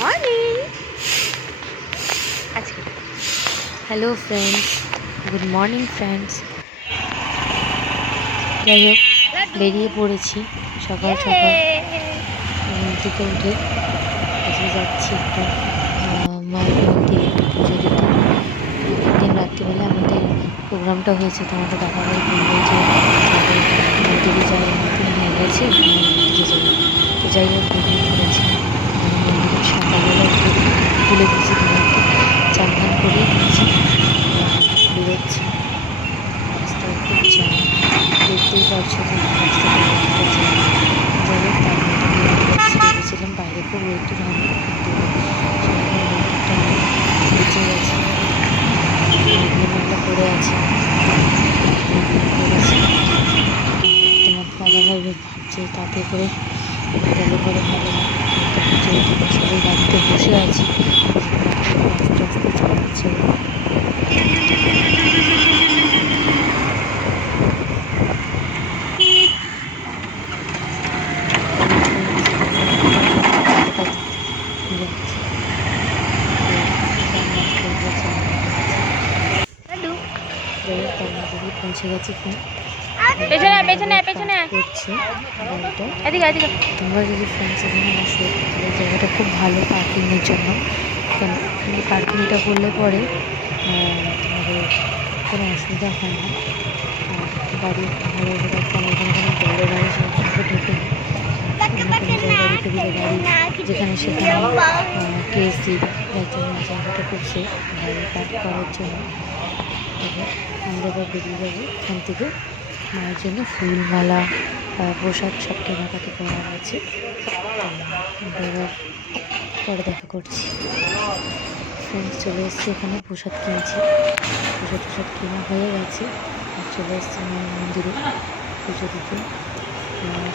Morning. আজকে hello friends, good morning friends. যাই হোক, বেরিয়ে পড়েছি সকাল সকাল ঘুম থেকে উঠে। আজকে যাচ্ছি একটু মায়ের মন্দিরে একটু পুজো দিতে। দিন রাত্রিবেলা আমাদের প্রোগ্রামটা হয়েছে, তোমাকে দেখাবার বললো যে মন্দিরে যাই, নতুন হয়ে গেছে মন্দিরে যাই। তো যাই হোক, বেরিয়ে পড়েছি। মন্দিরে সকালবেলা একটু তুলে দিয়েছি, তোমাকে চান টান করে দিয়েছি, বেরোচ্ছি। রাস্তায় খুব জ্যাম, দেখতেই পারছো তুমি রাস্তাটা কতটা জ্যাম। যাই হোক, তার মধ্যে ভেবেছিলাম বাইরে খুব রোদ্দুর হবে, কিন্তু সেরকম রোদ্দুরটা বেঁচে গেছে। মেঘলা পড়ে আছে। তোমার দাদাভাই ভাবছে তাতে করে গেলে পরে ভালো হয়, যেহেতু সবাই গাড়িতে বসে আছি, আস্তে আস্তে চালাচ্ছে। পৌঁছে গেছি। তোমরা যদি ফ্রেন্ডস এখানে আসো, তাহলে জায়গাটা খুব ভালো পার্কিংয়ের জন্য। কেন এখানে পার্কিংটা করলে পরে তোমাদের কোনো অসুবিধা হয় না। গাড়ি ভালো ভালো কোনো বড়ো গাড়ি সেখানে ঢুকে অন্য কোনো জায়গায় রেখে দিলে গাড়ি যেখানে সেখানে কেস দিয়ে দেয়। যার জন্য জায়গাটা খুব সেফ গাড়ি পার্ক করার জন্য। আমরা এবার বেরিয়ে যাবো এখান থেকে। মায়ের জন্য ফুল, মালা, প্রসাদ সব কেনাকাটি করা আছে। এবার পরে দেখা করছি। ফ্রেন্ডস চলে এসেছি, এখানে প্রসাদ কিনছি। প্রসাদ কেনা হয়ে গেছে, আর চলে এসেছি মায়ের মন্দিরে পুজো দিতে।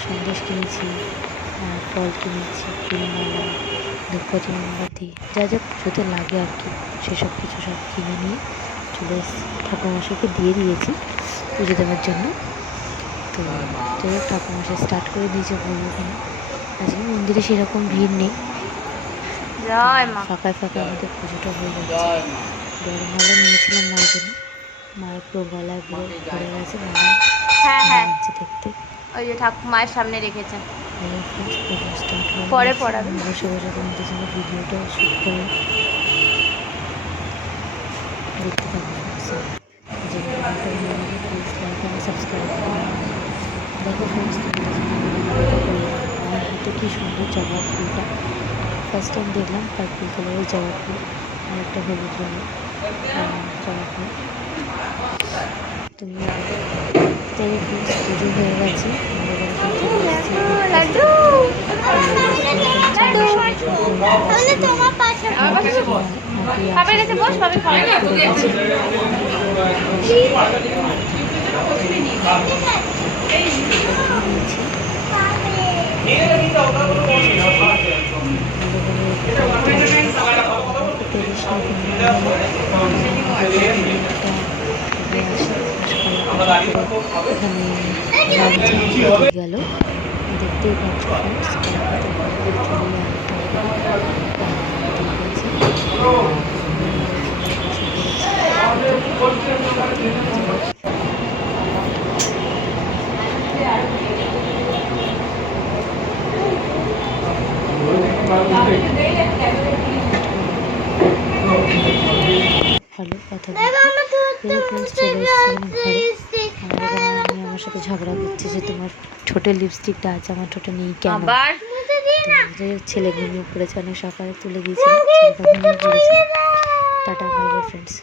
সন্দেশ কিনেছি, ফল কিনেছি, ফুল, মালা, ধূপকাঠি, মোমবাতি, যা যা পুজোতে লাগে আর কি, সেসব কিছু সব কিনে নিয়ে চলে এসেছি। ঠাকুরমশাইকে দিয়ে দিয়েছি পুজো দেওয়ার জন্য। তো যাই হোক, ঠাকুরমশাই স্টার্ট করে দিয়েছে পুজো। ওখানে আজকে মন্দিরে সেরকম ভিড় নেই, ফাঁকায় ফাঁকায় আমাদের পুজোটা হয়ে যাচ্ছে। গরম মালা নিয়েছিলাম মায়ের জন্য, মায়ের পুরো গলায় পুরো ভরে গেছে, লাগছে দেখতে। ওই যে ঠাকুমায়ের সামনে রেখেছেন, পরে পড়াবে। বসে বসে তোমাদের জন্য ভিডিওটা শুট করে দেখতে থাকবো। প্লিজ লাইক এবং সাবস্ক্রাইব করো। দেখো ফ্রেন্ডস, আমার হাতে কি সুন্দর জবা ফুলটা ফার্স্ট টাইম দেখলাম। পার্পল কালারের জবা ফুল আর একটা হলুদ রঙের জবা ফুল। তুমি তাই ফ্রেন্ডস পুজো হয়ে গেছে। গেল দেখতেই পাচ্ছ ভালো কথা আমার সাথে ঝগড়া করছে যে তোমার ঠোঁটে লিপস্টিকটা আছে, আমার ঠোঁটে নেই কেন। যাই হোক, ছেলে ঘুমিয়ে পড়েছে, অনেক সকালে তুলে দিয়েছিলাম, ছেলেটা ঘুমিয়ে পড়েছে। Tata, bye bye friends.